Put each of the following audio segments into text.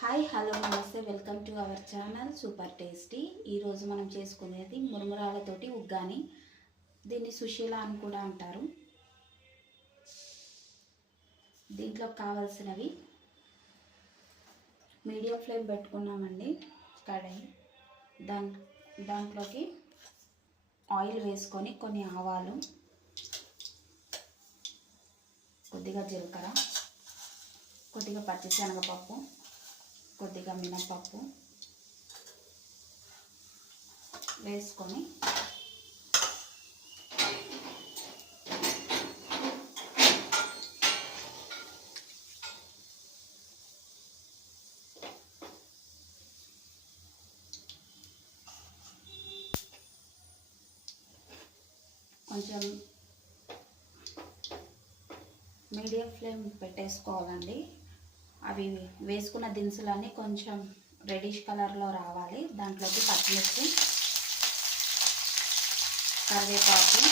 Hi hello నమస్తే, welcome to our channel super tasty. ఈరోజు మనం చేసుకునేది మురుమురాలతోటి ఉగ్గాని. దీన్ని సుశీల అని కూడా అంటారు. దీంట్లో కావాల్సినవి మీడియం ఫ్లేమ్ పెట్టుకున్నామండి కడాయి. దాంట్లోకి ఆయిల్ వేసుకొని కొన్ని ఆవాలు, కొద్దిగా జీలకర్ర, కొద్దిగా పచ్చిశనగపప్పు, కొద్దిగా మినపప్పు వేసుకొని కొంచెం మీడియం ఫ్లేమ్ పెట్టేసుకోవాలండి. అవి వేసుకున్న దినుసులన్నీ కొంచెం రెడిష్ కలర్లో రావాలి. దాంట్లోకి పచ్చిమిర్చి, కరివేపాకు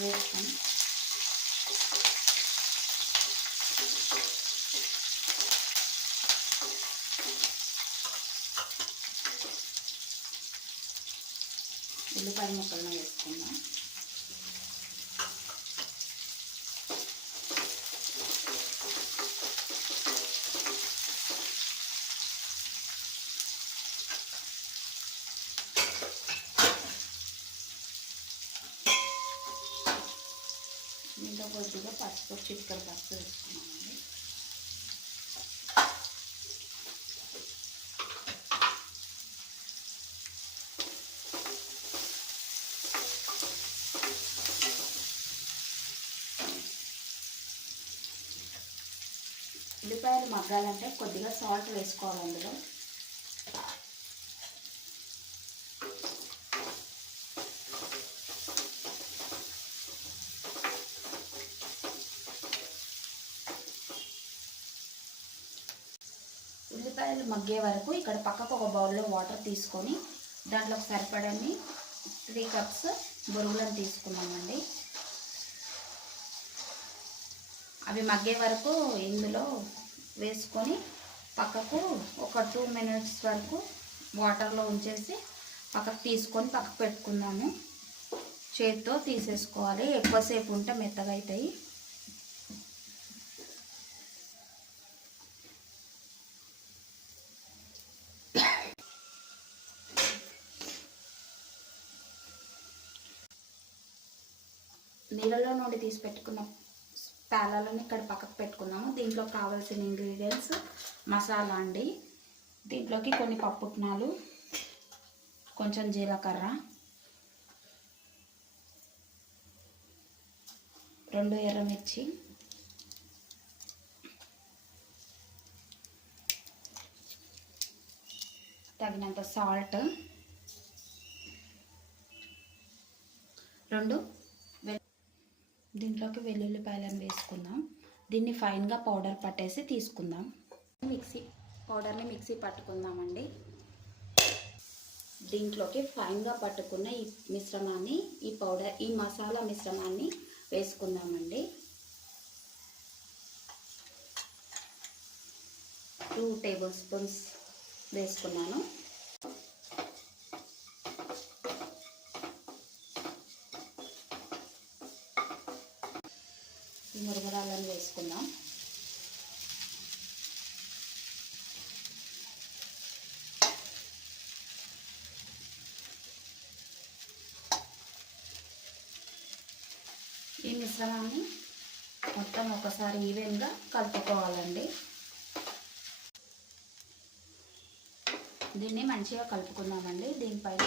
వేసుకొని ఉల్లిపాయ ముక్కలను వేసుకుందాం. దీంట్లో కొద్దిగా పసుపు, చిటికెడు పసుపు వేసుకున్నామండి. ఉల్లిపాయలు మగ్గాలంటే కొద్దిగా సాల్ట్ వేసుకోవాలి అందులో. ఉల్లిపాయలు మగ్గే వరకు ఇక్కడ పక్కకు ఒక బౌల్లో వాటర్ తీసుకొని దాంట్లోకి సరిపడని 3 కప్స్ బొరుగులను తీసుకున్నామండి. అవి మగ్గే వరకు ఇందులో వేసుకొని పక్కకు ఒక 2 మినిట్స్ వరకు వాటర్లో ఉంచేసి పక్కకు తీసుకొని పక్కకు పెట్టుకుందాము. చేతితో తీసేసుకోవాలి, ఎక్కువసేపు ఉంటే మెత్తగా అవుతాయి. నీళ్ళలో నుండి తీసి పెట్టుకున్న ప్యాలలను ఇక్కడ పక్కకు పెట్టుకుందాము. దీంట్లో కావాల్సిన ఇంగ్రీడియంట్స్ మసాలా అండి. దీంట్లోకి కొన్ని పప్పుట్నాలు, కొంచెం జీలకర్ర, 2 ఎర్రమిర్చి, తగినంత సాల్ట్, 2 దీంట్లోకి వెల్లుల్లిపాయలను వేసుకుందాం. దీన్ని ఫైన్గా పౌడర్ పట్టేసి తీసుకుందాం. మిక్సీ పట్టుకుందామండి. దీంట్లోకి ఫైన్గా పట్టుకున్న ఈ మిశ్రమాన్ని, ఈ మసాలా మిశ్రమాన్ని వేసుకుందామండి. 2 టేబుల్ స్పూన్స్ వేసుకున్నాను. ఈ మురుమురాలను వేసుకుందాం. ఈ మిశ్రమాన్ని మొత్తం ఒకసారి ఈవెన్గా కలుపుకోవాలండి. దీన్ని మంచిగా కలుపుకుందామండి. దీనిపైన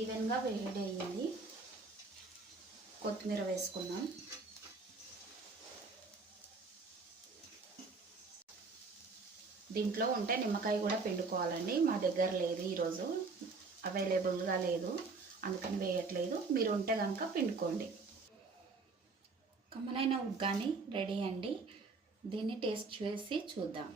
ఈవెన్గా వేడి అయ్యింది. కొత్తిమీర వేసుకుందాం. దీంట్లో ఉంటే నిమ్మకాయ కూడా పిండుకోవాలండి. మా దగ్గర లేదు, ఈరోజు అవైలబుల్గా లేదు, అందుకని వేయట్లేదు. మీరు ఉంటే కనుక పిండుకోండి. కమ్మనైన ఉగ్గాని రెడీ అండి. దీన్ని టేస్ట్ చేసి చూద్దాం.